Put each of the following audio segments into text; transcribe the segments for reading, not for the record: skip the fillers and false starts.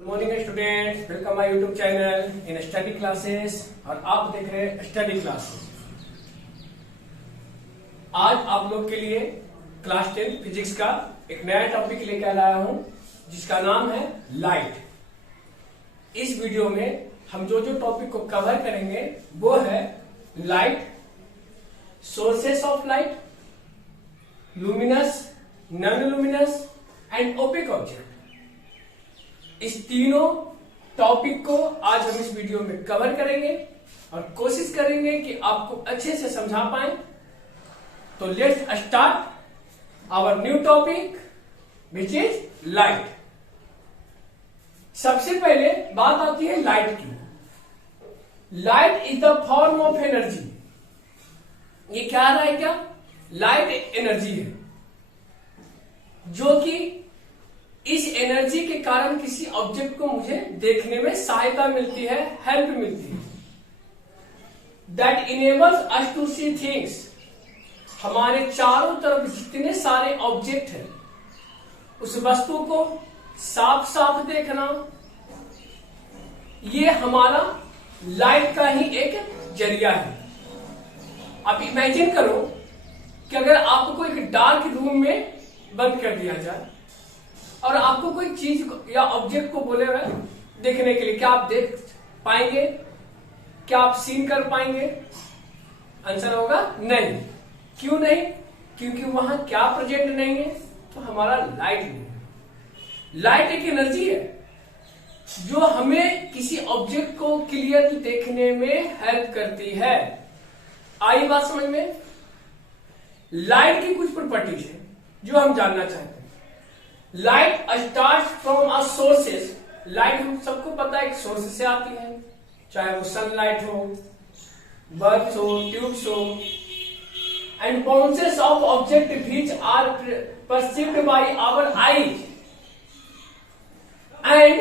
Good morning students, welcome my YouTube channel in study classes. और आप देख रहे हैं स्टडी क्लासेस। आज आप लोग के लिए क्लास 10 फिजिक्स का एक नया टॉपिक लेकर आया हूं जिसका नाम है लाइट। इस वीडियो में हम जो जो टॉपिक को कवर करेंगे वो है light, sources of light, luminous, non luminous and opaque object. इस तीनों टॉपिक को आज हम इस वीडियो में कवर करेंगे और कोशिश करेंगे कि आपको अच्छे से समझा पाए। तो let's start our new topic which is light. सबसे पहले बात आती है लाइट की। Light is the form of energy. ये क्या आ रहा है? क्या लाइट एनर्जी है जो कि इस एनर्जी के कारण किसी ऑब्जेक्ट को मुझे देखने में सहायता मिलती है, हेल्प मिलती है। That enables us to see things. हमारे चारों तरफ जितने सारे ऑब्जेक्ट हैं उस वस्तु को साफ साफ देखना, ये हमारा लाइट का ही एक जरिया है। अब इमेजिन करो कि अगर आपको एक डार्क रूम में बंद कर दिया जाए और आपको कोई चीज या ऑब्जेक्ट को बोले हुए देखने के लिए, क्या आप देख पाएंगे? क्या आप सीन कर पाएंगे? आंसर होगा नहीं। क्यों नहीं? क्योंकि वहां क्या प्रेजेंट नहीं है? तो हमारा लाइट नहीं है। लाइट एक एनर्जी है जो हमें किसी ऑब्जेक्ट को क्लियर देखने में हेल्प करती है। आई बात समझ में? लाइट की कुछ प्रॉपर्टीज है जो हम जानना चाहते हैं। Light start from a sources. Light हम सबको पता है एक सोर्स से आती है, चाहे वो सनलाइट हो, बल्ब हो, ट्यूब्स हो, and bounces off object which are perceived by our eyes and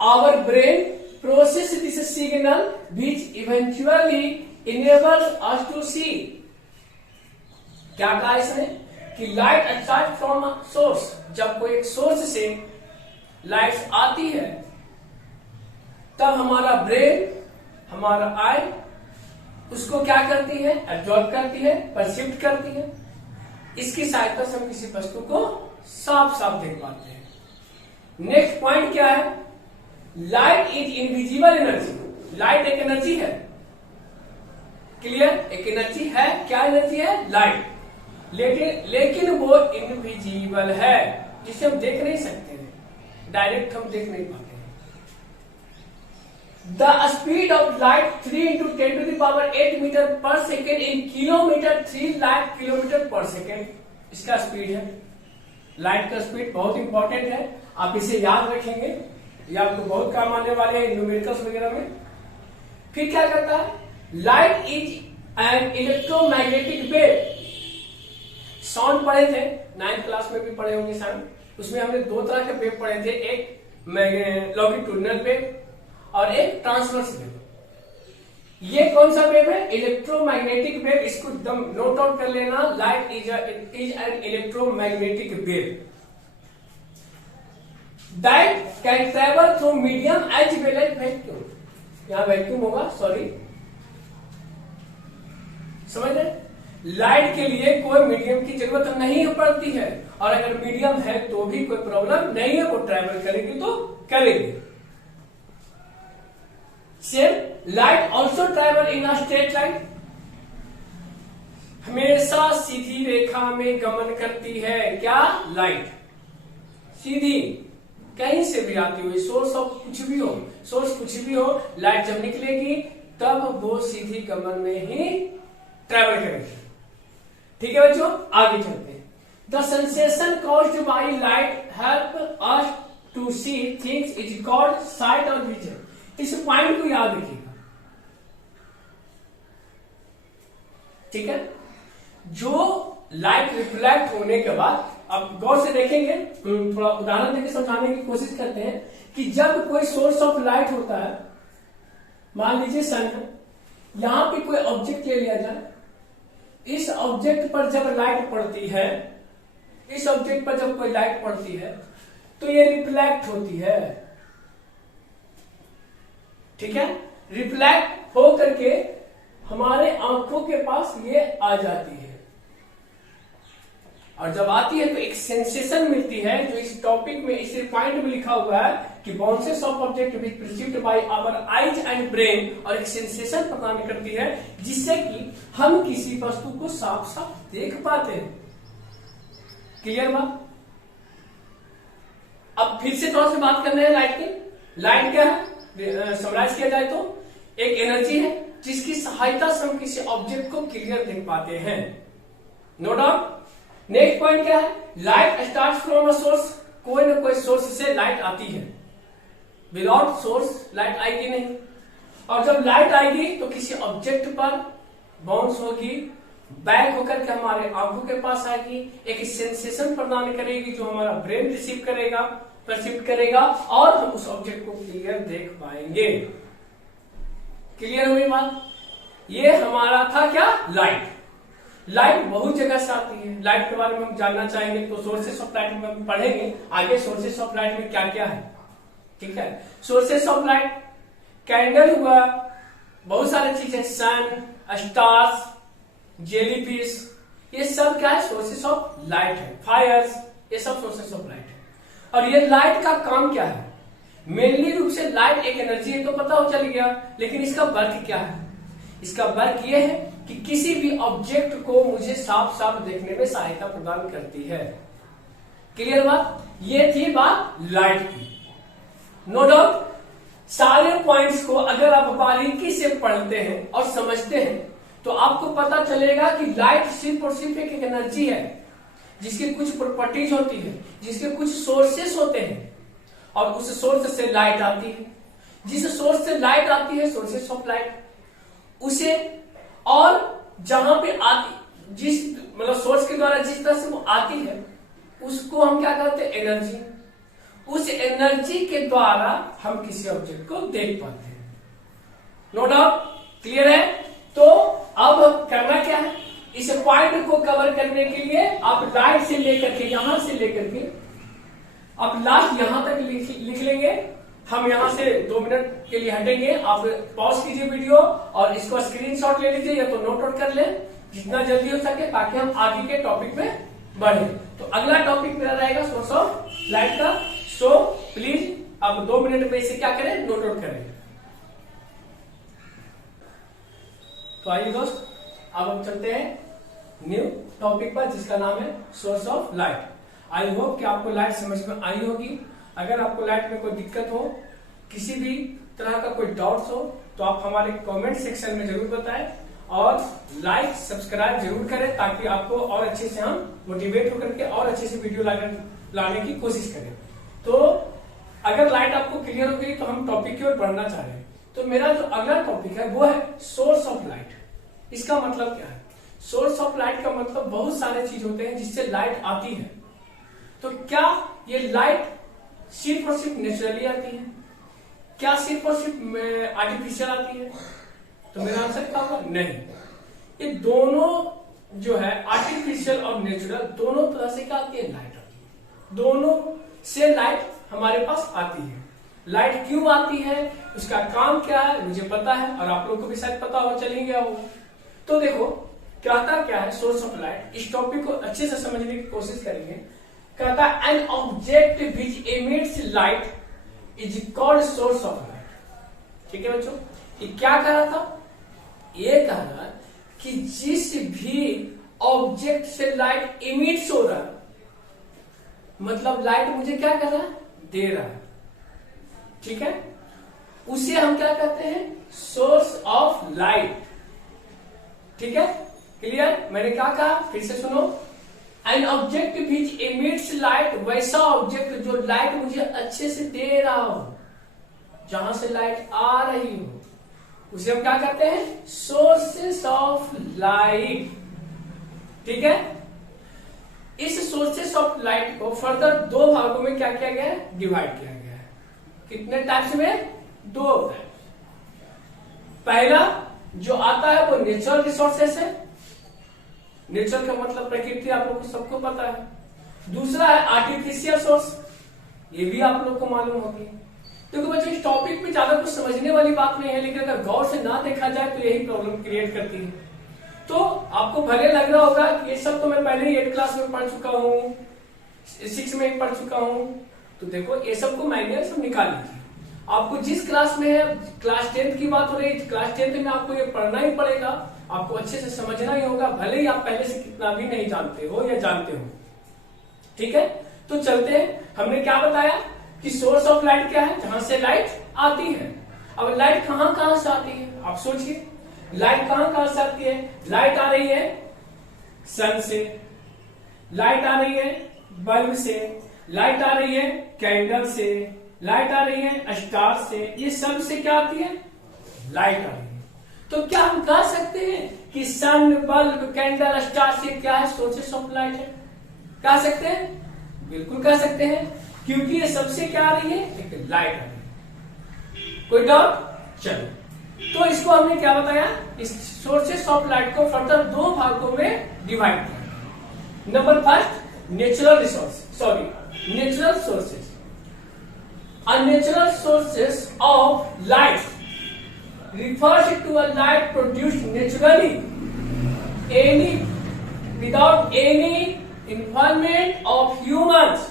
our brain process this signal which eventually enables us to see. क्या कहा इसने कि light start from a source. जब कोई एक सोर्स से लाइट आती है तब हमारा ब्रेन, हमारा आई उसको क्या करती है? एब्जॉर्ब करती है, परसीव करती है। इसकी सहायता से हम किसी वस्तु को साफ साफ देख पाते हैं। नेक्स्ट पॉइंट क्या है? Light is invisible energy. Light एक एनर्जी है। क्लियर? एक एनर्जी है। क्या एनर्जी है? लाइट। लेकिन वो इनविजिबल है, जिसे हम देख नहीं सकते हैं, डायरेक्ट हम देख नहीं पाते हैं। The speed of light 3 into 10 to the power 8 metre per second in kilometre 3 lakh kilometre per second इसका स्पीड है। लाइट का स्पीड बहुत इंपॉर्टेंट है, आप इसे याद रखेंगे, ये आपको बहुत काम आने वाले हैं न्यूमेरिकल्स वगैरह में। फिर क्या करता है? Light is an electromagnetic wave. Sound पढ़े थे 9th क्लास में भी पढ़े होंगे साउंड। उसमें हमने दो तरह के वेव पढ़े थे, एक लॉन्गिट्यूडिनल वेव और एक ट्रांसवर्स वेव। ये कौन सा वेव है? Electromagnetic wave. इसको एकदम नोट आउट कर लेना। Light is an electromagnetic wave that can travel through medium as well as vacuum. यहां वैक्यूम होगा, सॉरी, समझ रहे? लाइट के लिए कोई मीडियम की जरूरत नहीं पड़ती है, और अगर मीडियम है तो भी कोई प्रॉब्लम नहीं है, वो ट्रैवल करेगी तो करेगी। Same light also travel in a straight line. हमेशा सीधी रेखा में गमन करती है। क्या? लाइट सीधी, कहीं से भी आती हुई, सोर्स ऑफ कुछ भी हो, सोर्स कुछ भी हो, लाइट जब निकलेगी तब वो सीधी गमन में ही ट्रैवल करेगी। ठीक है बच्चों, आगे चलते हैं। The sensation caused by light help us to see things is called sight और विजन। इस पॉइंट को याद रखिएगा, ठीक है? जो लाइट रिफ्लेक्ट होने के बाद, अब गौर से देखेंगे, थोड़ा उदाहरण देकर समझाने की कोशिश करते हैं कि जब कोई सोर्स ऑफ लाइट होता है, मान लीजिए सन है, यहां पे कोई ऑब्जेक्ट ले लिया जाए, इस ऑब्जेक्ट पर जब लाइट पड़ती है, इस ऑब्जेक्ट पर जब कोई लाइट पड़ती है तो ये रिफ्लेक्ट होती है। ठीक है, रिफ्लेक्ट हो करके हमारे आंखों के पास ये आ जाती है, और जब आती है तो एक सेंसेशन मिलती है, जो इस टॉपिक में इस पॉइंट में लिखा हुआ है कि bounces off object which perceived by our eyes and brain, और एक सेंसेशन प्रदान करती है जिससे कि हम किसी वस्तु को साफ साफ देख पाते हैं। क्लियर बात? अब फिर से थोड़ा सा बात करने हैं लाइट की। लाइट क्या है, समराइज किया जाए तो एक एनर्जी है जिसकी सहायता से हम किसी ऑब्जेक्ट को क्लियर देख पाते हैं। No doubt. नेक्स्ट पॉइंट क्या है, light start from a source, कोई ना कोई सोर्स से लाइट आती है, विदाउट सोर्स लाइट आएगी नहीं। और जब लाइट आएगी तो किसी ऑब्जेक्ट पर बाउंस होगी, बैक होकर के हमारे आंखों के पास आएगी, एक सेंसेशन प्रदान करेगी जो हमारा ब्रेन रिसीव करेगा, परसीव करेगा, और हम उस ऑब्जेक्ट को क्लियर देख पाएंगे। क्लियर हुई बात? ये हमारा था क्या, लाइट। लाइट बहुत जगह से आती है, लाइट के बारे में हम जानना चाहेंगे तो सोर्सेस ऑफ लाइट में हम पढ़ेंगे आगे, सोर्सेस ऑफ लाइट में क्या क्या है। ठीक है, सोर्सेस ऑफ लाइट, कैंडल हुआ, बहुत सारी चीजें, सन, स्टार्स, जेलीफिश, ये सब क्या है, सोर्सेस ऑफ लाइट है। फायर्स, ये सब सोर्सेस ऑफ लाइट है। और ये लाइट का काम क्या है, मेनली रूप से लाइट एक एनर्जी है तो पता हो चल गया, लेकिन इसका वर्क क्या है? इसका वर्क ये है कि किसी भी ऑब्जेक्ट को मुझे साफ साफ देखने में सहायता प्रदान करती है। क्लियर बात? ये थी बात लाइट की। नो डाउट सारे पॉइंट्स को अगर आप बारीकी से पढ़ते हैं और समझते हैं तो आपको पता चलेगा कि लाइट सिर्फ और सिर्फ एक एनर्जी है जिसकी कुछ प्रॉपर्टीज होती है, जिसके कुछ सोर्सेस होते हैं, और उस सोर्स से लाइट आती है। जिस सोर्स से लाइट आती है, सोर्सेस ऑफ लाइट, उसे, और जहां पे आती, जिस मतलब सोर्स के द्वारा जिस तरह से वो आती है उसको हम क्या कहते हैं, एनर्जी। उस एनर्जी के द्वारा हम किसी ऑब्जेक्ट को देख पाते हैं। No doubt? क्लियर है? तो अब करना क्या है, इस पॉइंट को कवर करने के लिए आप लाइट से लेकर के, यहां से लेकर के आप लास्ट यहां तक लिख लेंगे। हम यहां से 2 मिनट के लिए हटेंगे, आप पॉज कीजिए वीडियो और इसको स्क्रीनशॉट ले लीजिए या तो नोट आउट कर लें जितना जल्दी हो सके, ताकि हम आगे के टॉपिक में बढ़े। तो अगला टॉपिक मेरा रहेगा सोर्स ऑफ लाइट का। सो प्लीज अब 2 मिनट में इसे क्या करें, नोट आउट करें। तो आइए दोस्त, अब हम चलते हैं न्यू टॉपिक पर जिसका नाम है source of light. I hope कि आपको लाइट समझ में आई होगी। अगर आपको लाइट में कोई दिक्कत हो, किसी भी तरह का कोई डाउट्स हो, तो आप हमारे कमेंट सेक्शन में जरूर बताएं, और लाइक सब्सक्राइब जरूर करें ताकि आपको और अच्छे से हम मोटिवेट होकर के और अच्छे से वीडियो लाने की कोशिश करें। तो अगर लाइट आपको क्लियर हो गई तो हम टॉपिक की ओर बढ़ना चाह रहे हैं। तो मेरा जो अगला टॉपिक है वो है सोर्स ऑफ लाइट। इसका मतलब क्या है? सोर्स ऑफ लाइट का मतलब बहुत सारे चीज होते हैं जिससे लाइट आती है। तो क्या ये लाइट सिर्फ और सिर्फ नेचुरली आती है? क्या सिर्फ और सिर्फ आर्टिफिशियल आती है? तो मेरा आंसर क्या होगा? नहीं। ये दोनों जो है आर्टिफिशियल और नेचुरल, दोनों तरह से क्या आती है? लाइट आती है। दोनों से लाइट हमारे पास आती है। लाइट क्यों आती है, उसका काम क्या है, मुझे पता है और आप लोगों को भी शायद पता हो, चल ही गया हो। तो देखो कहता क्या है सोर्स ऑफ लाइट, इस टॉपिक को अच्छे से समझने की कोशिश करेंगे। कहता है an object which emits light is called source of light. ठीक है बच्चों, ये क्या कह रहा था? ये कह रहा है कि जिस भी ऑब्जेक्ट से लाइट इमिट्स हो रहा है, मतलब लाइट मुझे क्या कर रहा है? दे रहा है। ठीक है, उसे हम क्या कहते हैं? Source of light. ठीक है, क्लियर? मैंने क्या कहा, फिर से सुनो। An object which emits light, वैसा ऑब्जेक्ट जो लाइट मुझे अच्छे से दे रहा हो, जहां से लाइट आ रही हो, उसे हम क्या कहते हैं? Sources of light. ठीक है, इस सोर्सेस ऑफ लाइट को फर्दर 2 भागों में क्या किया गया है? डिवाइड किया गया है। कितने टाइप्स में? 2 टाइप्स। पहला जो आता है वो नेचुरल रिसोर्सेस है। नेचर का मतलब प्रकृति, आप लोगों को सबको पता है। दूसरा है आर्टिफिशियल सोर्स, ये भी आप लोग को मालूम होगी। देखो बच्चों इस टॉपिक में ज्यादा कुछ समझने वाली बात नहीं है, लेकिन अगर गौर से ना देखा जाए तो यही प्रॉब्लम क्रिएट करती है। तो आपको भले लग रहा होगा कि ये सब तो मैं पहले ही 8 क्लास में पढ़ चुका हूँ, 6 में पढ़ चुका हूँ, तो देखो ये सब को मैंने सब निकाल लीजिए। आपको जिस क्लास में है, क्लास 10th की बात हो रही है, क्लास 10th में आपको ये पढ़ना ही पड़ेगा, आपको अच्छे से समझना ही होगा, भले ही आप पहले से कितना भी नहीं जानते हो या जानते हो। ठीक है, तो चलते हैं। हमने क्या बताया कि सोर्स ऑफ लाइट क्या है, जहां से लाइट आती है। अब लाइट कहां कहां से आती है, आप सोचिए लाइट कहां कहां से आती है। लाइट आ रही है सन से, लाइट आ रही है बल्ब से, लाइट आ रही है कैंडल से, लाइट आ रही है स्टार से, ये सब से क्या आती है, लाइट आ रही है। तो क्या हम कह सकते हैं कि सन, बल्ब, कैंडल, स्टार से क्या है, सोर्सेस ऑफ लाइट है? कह सकते हैं, बिल्कुल कह सकते हैं, क्योंकि ये सबसे क्या आ रही है, एक लाइट आ रही है। कोई डाउट? चलो, तो इसको हमने क्या बताया, इस सोर्सेस ऑफ लाइट को फर्दर 2 भागों में डिवाइड किया। Number first, natural resource, natural sources. Unnatural sources of light refers to a light produced naturally, without any involvement of humans।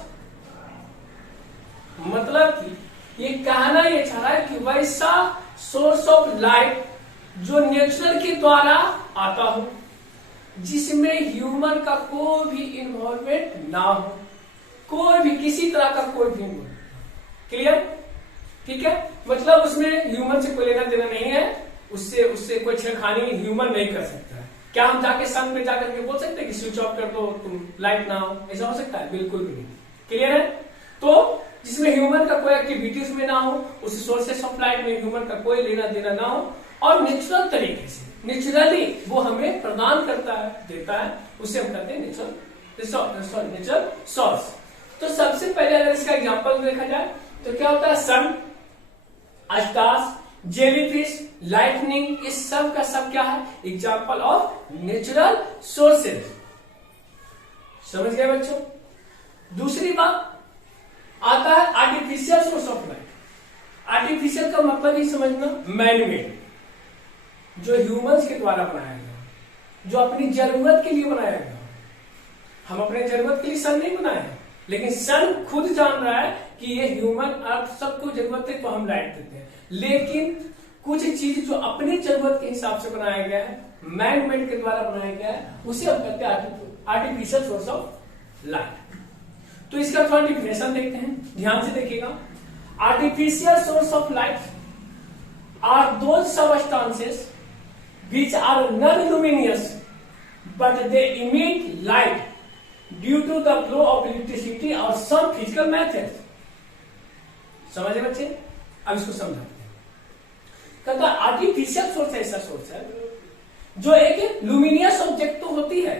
मतलब कि ये कहना ये चाह रहा है कि वैसा सोर्स ऑफ लाइट जो नेचुरल के द्वारा आता हो, जिसमें ह्यूमन का कोई भी इन्वॉल्वमेंट ना हो, कोई भी किसी तरह का कोई भी इन्वॉल्वमेंट। क्लियर? ठीक है, मतलब उसमें ह्यूमन से कोई लेना देना नहीं है, उससे कोई छेड़खानी ह्यूमन नहीं कर सकता है। क्या हम जाके सन पे जाकर के बोल सकते हैं कि स्विच ऑफ कर दो, तुम लाइट ना हो? ऐसा हो सकता है? बिल्कुल भी नहीं। क्लियर है? तो जिसमें ह्यूमन का कोई एक्टिविटी उसमें ना हो, उस सोर्सेस ऑफ लाइट में ह्यूमन का कोई लेना देना ना हो, और नेचुरल तरीके से, नेचुरली वो हमें प्रदान करता है, देता है, उसे हम कहते हैं नेचुरल सोर्स। तो सबसे पहले अगर इसका एग्जांपल देखा जाए तो क्या होता है, सन, स्टार्स, जेलीफिश, लाइटनिंग, इस सब का सब क्या है, एग्जांपल ऑफ नेचुरल सोर्सेज। समझ गए बच्चों? दूसरी बात आता है artificial source of light. Artificial का मतलब ही समझना, मैन मेड, जो ह्यूमंस के द्वारा बनाया गया, जो अपनी जरूरत के लिए बनाया गया। हम अपने जरूरत के लिए सन नहीं बनाए हैं, लेकिन सन खुद जान रहा है कि ये ह्यूमन अर्थ सबको जरूरत है तो हम लाइट देते हैं। लेकिन कुछ चीज जो अपनी जरूरत के हिसाब से बनाया गया है, मैन मेड के द्वारा बनाया गया है, उसे हम कहते हैं आर्टिफिशियल सोर्स ऑफ लाइट। तो इसका थोड़ा डिफिनेशन देखते हैं, ध्यान से देखिएगा। Artificial source of light are those substances which are non-luminous but they emit light due to the flow of electricity or some physical method। समझे बच्चे? अब इसको समझाते हैं। कहता आर्टिफिशियल सोर्स ऐसा सोर्स है जो एक लुमिनियस ऑब्जेक्ट तो होती है,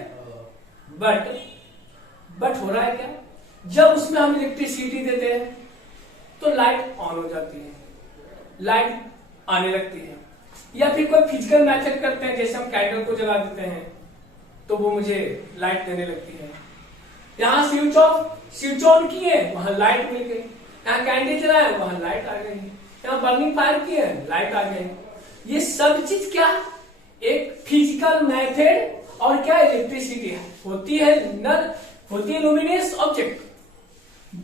बट हो रहा है क्या, जब उसमें हम इलेक्ट्रिसिटी देते हैं तो लाइट ऑन हो जाती है, लाइट आने लगती है। या फिर कोई फिजिकल मेथड करते हैं, जैसे हम कैंडल को जला देते हैं तो वो मुझे लाइट देने लगती है। यहाँ स्विच ऑन किए, वहां लाइट मिल गई। यहाँ कैंडल जलाए, वहां लाइट आ गई। यहाँ बर्निंग फायर किए, लाइट आ गई। ये सब चीज क्या, एक फिजिकल मेथड और क्या, इलेक्ट्रिसिटी होती है luminous object,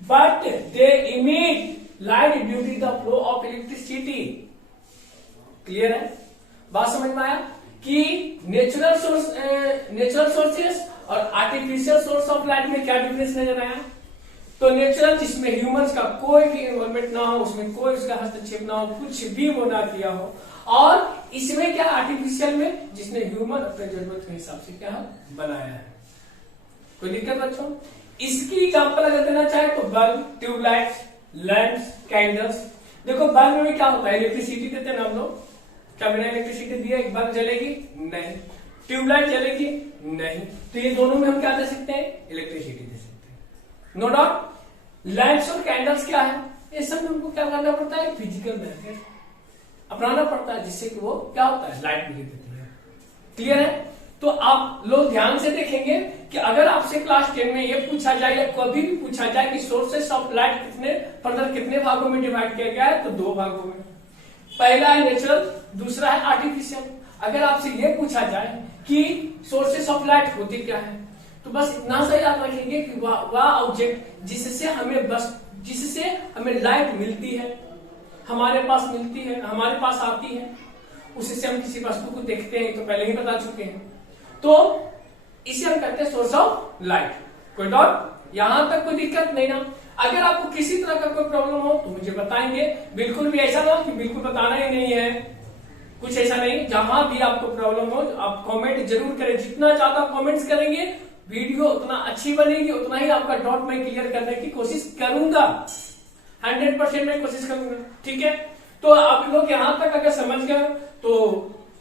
but they emit light due to the flow of electricity. Clear है? बात समझ में आया कि नेचुरल सोर्सेस और आर्टिफिशियल सोर्स ऑफ लाइट में क्या डिफरेंस नजर आया? तो नेचुरल जिसमें ह्यूमंस का कोई भी इन्वॉल्वमेंट ना हो, उसमें कोई उसका हस्तक्षेप ना हो, कुछ भी वो ना किया हो, और इसमें क्या आर्टिफिशियल में जिसने ह्यूमन अपने जरूरत के हिसाब से क्या बनाया है। कोई दिक्कत बच्चों? इसकी एग्जांपल अगर देना चाहे तो बल्ब, ट्यूबलाइट्स, लैंप्स, कैंडल्स। देखो बल्ब में क्या होता है, इलेक्ट्रिसिटी देते हैं ना हम लोग, क्या बिना इलेक्ट्रिसिटी दिए एक बल्ब जलेगी? नहीं। ट्यूबलाइट जलेगी? नहीं। तो ये दोनों में हम क्या दे सकते हैं, इलेक्ट्रिसिटी दे सकते हैं, नो डाउट। लैंप्स और कैंडल्स क्या है, ये सब में हमको क्या करना पड़ता है, फिजिकल मेथड अपनाना पड़ता है, जिससे कि वो क्या होता है, लाइट भी देती है। क्लियर है? तो आप लोग ध्यान से देखेंगे कि अगर आपसे क्लास 10 में ये पूछा जाए या कभी भी पूछा जाए कि सोर्सेस ऑफ लाइट कितने भागों में डिवाइड किया गया है, तो 2 भागों में। पहला है नेचुरल, दूसरा है आर्टिफिशियल। अगर आपसे ये पूछा जाए कि सोर्सेस ऑफ लाइट होते क्या है, तो बस इतना सा याद रखेंगे कि वह ऑब्जेक्ट जिससे हमें लाइट मिलती है, हमारे पास आती है, उससे हम किसी वस्तु को देखते हैं, तो पहले ही बता चुके हैं। तो इसे हम कहते हैं सोर्स ऑफ लाइट। कोई डाउट? यहां तक कोई दिक्कत नहीं ना? अगर आपको किसी तरह का कोई प्रॉब्लम हो तो मुझे बताएंगे। बिल्कुल भी ऐसा ना कि बिल्कुल बताना ही नहीं है, कुछ ऐसा नहीं। जहां भी आपको प्रॉब्लम हो आप कमेंट जरूर करें। जितना ज्यादा कमेंट्स करेंगे वीडियो उतना अच्छी बनेगी, उतना ही आपका डाउट मैं क्लियर करने की कोशिश करूंगा। 100% मैं कोशिश करूंगा। ठीक है, तो आप लोग यहां तक अगर समझ गए तो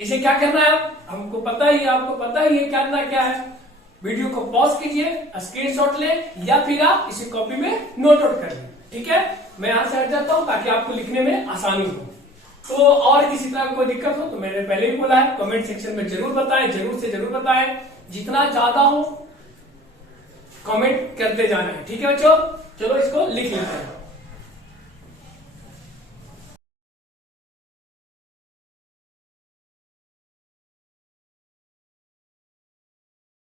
इसे क्या करना है, हमको पता ही है, आपको पता ही है करना क्या है। वीडियो को पॉज कीजिए, स्क्रीनशॉट ले, या फिर आप इसे कॉपी में नोट आउट कर लें। ठीक है, मैं यहां से हट जाता हूं ताकि आपको लिखने में आसानी हो। तो और किसी तरह कोई दिक्कत हो तो मैंने पहले ही बोला है, कमेंट सेक्शन में जरूर बताएं, जरूर से जरूर बताएं। जितना ज्यादा हो कमेंट करते जाना है। ठीक है बच्चों, चलो इसको लिख लेते हैं।